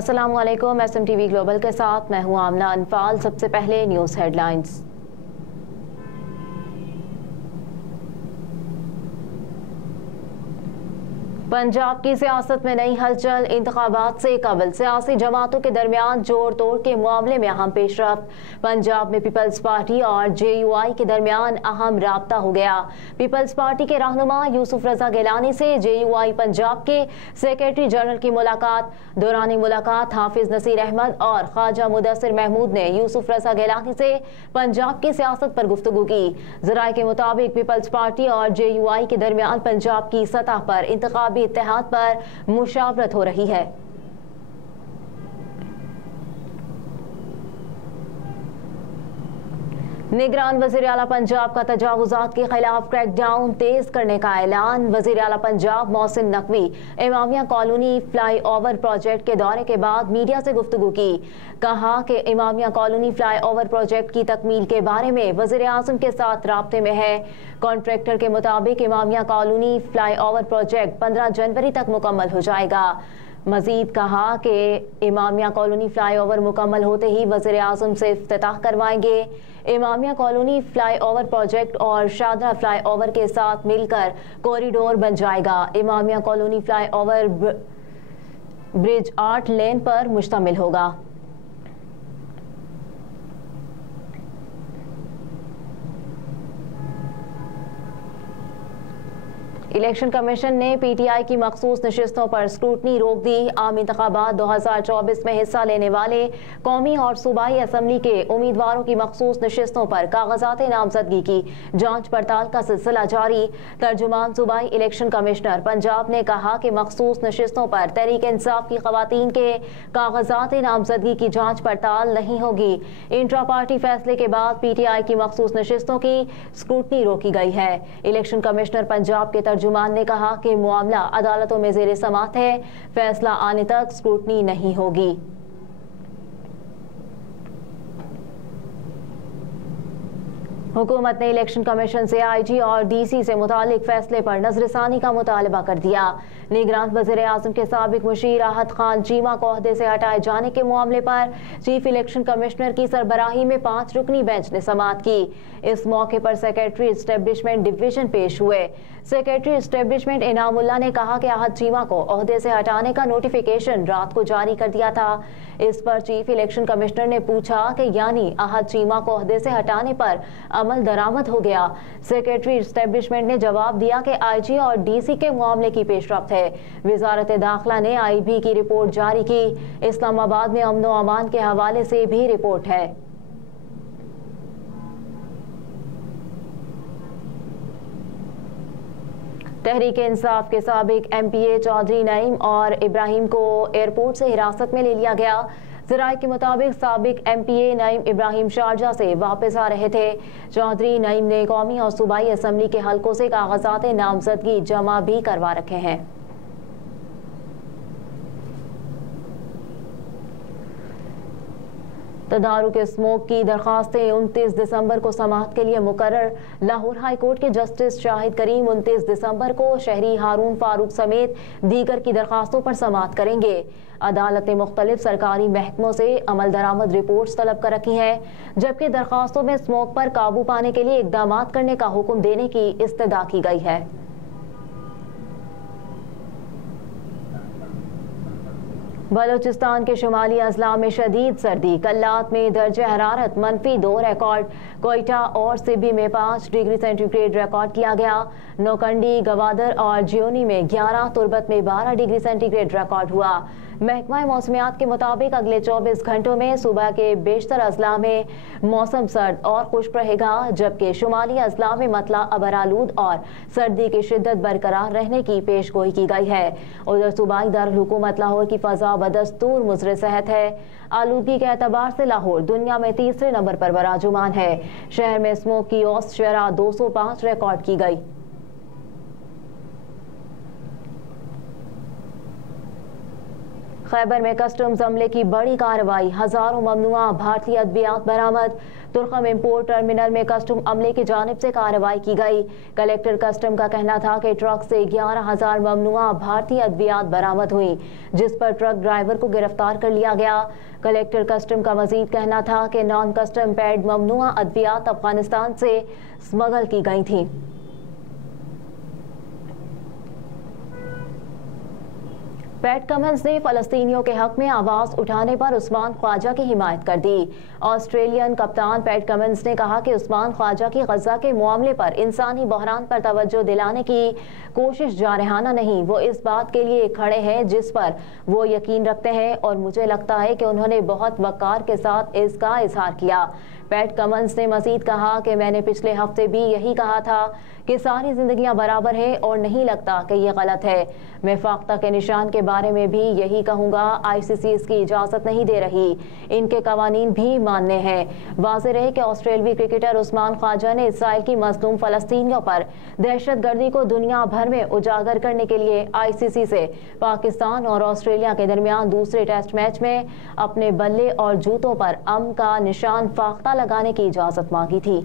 अस्सलाम वालेकुम। SMTV global के साथ मैं हूं आमना अनफाल। सबसे पहले न्यूज़ हेडलाइंस। पंजाब की सियासत में नई हलचल। इंतखाबात से कबल सियासी जमातों के दरमियान जोड़ तोड़ के मामले में अहम पेशरफ्त। पंजाब में पीपल्स पार्टी और JUI के दरमियान अहम राब्ता हो गया। पीपल्स पार्टी के रहनुमा यूसुफ रजा गिलानी से JUI पंजाब के सेक्रेटरी जनरल की मुलाकात। दौरान मुलाकात हाफिज नसीर अहमद और ख्वाजा मुदस्सिर महमूद ने यूसुफ रजा गिलानी से पंजाब की सियासत पर गुफ्तगू की। ज़राए के मुताबिक पीपल्स पार्टी और JUI के दरमियान पंजाब की सतह पर इंतखाबी इत्तेहाद पर मुशावरत हो रही है। निगरान वज़ीर आला पंजाब का तजावुज़ात के खिलाफ क्रैकडाउन तेज करने का ऐलान। वज़ीर आला Punjab Mohsin Naqvi Imamia colony fly over project के दौरे के बाद मीडिया से गुफ्तगू की। कहा कि Imamia colony fly over project की तकमील के बारे में वज़ीर आज़म के साथ राब्ते में है। कॉन्ट्रैक्टर के मुताबिक Imamia colony fly over project 15 जनवरी तक मुकम्मल हो जाएगा। मजीद कहा कि इमामिया कॉलोनी फ्लाई ओवर मुकम्मल होते ही वज़ीर आज़म से इफ्तिताह करवाएंगे। Imamia colony fly over project और शादरा फ्लाई ओवर के साथ मिलकर कॉरिडोर बन जाएगा। Imamia colony fly over bridge 8 लेन पर मुश्तमिल होगा। इलेक्शन कमीशन ने PTI की मखसूस नशिस्तों पर स्क्रूटनी रोक दी। आम इंतखाबात 2024 में हिस्सा लेने वाले कौमी और सूबाई असम्बली के उम्मीदवारों की मखसूस नशिस्तों पर कागजात नामजदगी की जांच पड़ताल का सिलसिला जारी। तर्जुमान सूबाई इलेक्शन कमिश्नर पंजाब ने कहा कि मखसूस नशिस्तों पर तहरीक इंसाफ की खवातीन के कागजात नामजदगी की जांच पड़ताल नहीं होगी। इंट्रा पार्टी फैसले के बाद PTI की मखसूस नशिस्तों की स्क्रूटनी रोकी गई है। इलेक्शन कमिश्नर पंजाब के तर्जुमान ने कहा कि मामला अदालतों में ज़ेरे समाअत है, फैसला आने तक स्क्रूटनी नहीं होगी। हुकूमत ने इलेक्शन कमीशन से IG और DC से मुतालिक फैसले पर नजरसानी का मुतालबा कर दिया। निगरान वज़ीर आज़म के साबिक मुशीर आहद खान चीमा को ओहदे से हटाए जाने के मामले पर चीफ इलेक्शन कमिश्नर की सरबराही में 5 रुकनी बेंच ने समाअत की। इस मौके पर सेक्रेटरी एस्टेब्लिशमेंट डिवीजन पेश हुए। सेक्रेटरी एस्टेब्लिशमेंट इनामुल्लाह ने कहा कि आहद चीमा को ओहदे से हटाने का नोटिफिकेशन रात को जारी कर दिया था। इस पर चीफ इलेक्शन कमिश्नर ने पूछा कि यानी आहद चीमा को ओहदे से हटाने पर अमल दरामद हो गया। सेक्रेटरी एस्टेब्लिशमेंट ने जवाब दिया कि IG और DC के मामले की पेशरफ्त है। वजारत दाखिला ने IB की रिपोर्ट जारी की। इस्लामाबाद में अमन व अमान के हवाले से भी रिपोर्ट है। तहरीक इंसाफ के साबिक MPA चौधरी नईम और इब्राहिम को एयरपोर्ट से हिरासत में ले लिया गया। ज़राए के मुताबिक साबिक MPA नईम इब्राहिम शारजा से वापस आ रहे थे। चौधरी नईम ने कौमी और सूबाई असम्बली के हलकों से कागजात नामजदगी जमा भी करवा रखे हैं। तदारुक स्मोक की दरखास्तें 29 दिसंबर को समाअत के लिए मुकर्रर। लाहौर हाई कोर्ट के जस्टिस शाहिद करीम 29 दिसंबर को शहरी हारून फारूक समेत दीगर की दरखास्तों पर समाअत करेंगे। अदालत ने मुख्तलिफ सरकारी महकमों से अमल दरामद रिपोर्ट्स तलब कर रखी हैं, जबकि दरखास्तों में स्मोक पर काबू पाने के लिए इकदाम करने का हुक्म देने की इस्तदा की गई है। बलोचिस्तान के शुमाली अजला में शदीद सर्दी। कल्लात में दर्जे हरारत -2 रिकॉर्ड। कोयटा और सिबी में 5 डिग्री सेंटीग्रेड रिकॉर्ड किया गया। नौकंडी, गवादर और जियोनी में 11, तुर्बत में 12 डिग्री सेंटीग्रेड रिकॉर्ड हुआ। महकमा मौसमियात के मुताबिक अगले 24 घंटों में सुबह के बेशतर अजला में मौसम सर्द और खुश्क रहेगा, जबकि शुमाली अजला में मतला अबरालूद और सर्दी की शिद्दत बरकरार रहने की पेशगोई की गई है। उधर सूबाई दारुल हुकूमत लाहौर की फजा बदस्तूर मुज़र सेहत है। आलूदगी के एतबार से लाहौर दुनिया में तीसरे नंबर पर बराजुमान है। शहर में स्मोक की औसत शरह 205 रिकॉर्ड की गई। खैबर में कस्टम्स अमले की बड़ी कार्रवाई, हजारों ममनुआ भारतीय अद्वियात बरामद। तुर्खम इंपोर्ट टर्मिनल में कस्टम अमले की जानिब से कार्रवाई की गई। कलेक्टर कस्टम का कहना था कि ट्रक से 11,000 ममनुआ भारतीय अद्वियात बरामद हुई, जिस पर ट्रक ड्राइवर को गिरफ्तार कर लिया गया। कलेक्टर कस्टम का मजीद कहना था कि नॉन कस्टम पैड ममनुआ अद्वियात अफगानिस्तान से स्मगल की गई थी। पैट कमिंस ने फलस्तीनियों के हक में आवाज उठाने पर उस्मान ख्वाजा की हिमायत कर दी। ऑस्ट्रेलियन कप्तान पैट कमिंस ने कहा कि उस्मान ख्वाजा की गजा के मामले पर इंसानी बहरान पर तवज्जो दिलाने की कोशिश जारहाना नहीं, वो इस बात के लिए खड़े हैं जिस पर वो यकीन रखते हैं और मुझे लगता है कि उन्होंने बहुत वक़ार के साथ इसका इजहार किया। पैट कमिंस ने मजीद कहा कि मैंने पिछले हफ्ते भी यही कहा था कि सारी जिंदगियां बराबर है और नहीं लगता कि ये गलत है। मैं फाख्ता के निशान के बारे में भी यही कहूँगा। ICC इसकी इजाज़त नहीं दे रही, इनके कवानीन भी मानने हैं। वाज़ेह रहे कि ऑस्ट्रेलवी क्रिकेटर उस्मान ख्वाजा ने इसराइल की मज़लूम फ़लस्तीनियों पर दहशतगर्दी को दुनिया भर में उजागर करने के लिए ICC से पाकिस्तान और ऑस्ट्रेलिया के दरमियान दूसरे टेस्ट मैच में अपने बल्ले और जूतों पर अम का निशान फाख्ता लगाने की इजाज़त मांगी थी।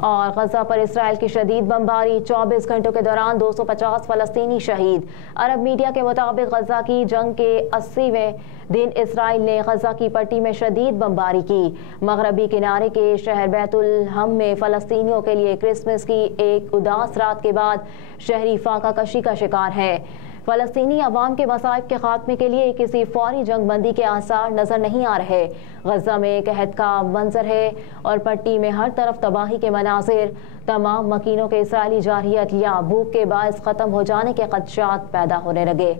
और गजा पर इसराइल की शदीद बमबारी, 24 घंटों के दौरान 250 फलस्तीनी शहीद। अरब मीडिया के मुताबिक गजा की जंग के 80वें दिन इसराइल ने गजा की पट्टी में शदीद बमबारी की। मगरबी किनारे के शहर बैतुल हम में फलस्तीनियों के लिए क्रिसमस की एक उदास रात के बाद शहरी फाका कशी का शिकार है। फलस्तीनी अवाम के मसाइब के खात्मे के लिए किसी फौरी जंगबंदी के आसार नजर नहीं आ रहे। गजा में कहत का मंजर है और पट्टी में हर तरफ तबाही के मनाजिर। तमाम मकीनों के इसराइली जारहियत या भूख के बायस खत्म हो जाने के खदशात पैदा होने लगे।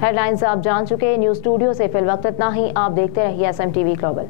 हेडलाइंस आप जान चुके। न्यूज स्टूडियो से फिल वक्त इतना ही। आप देखते रहिए SMTV ग्लोबल।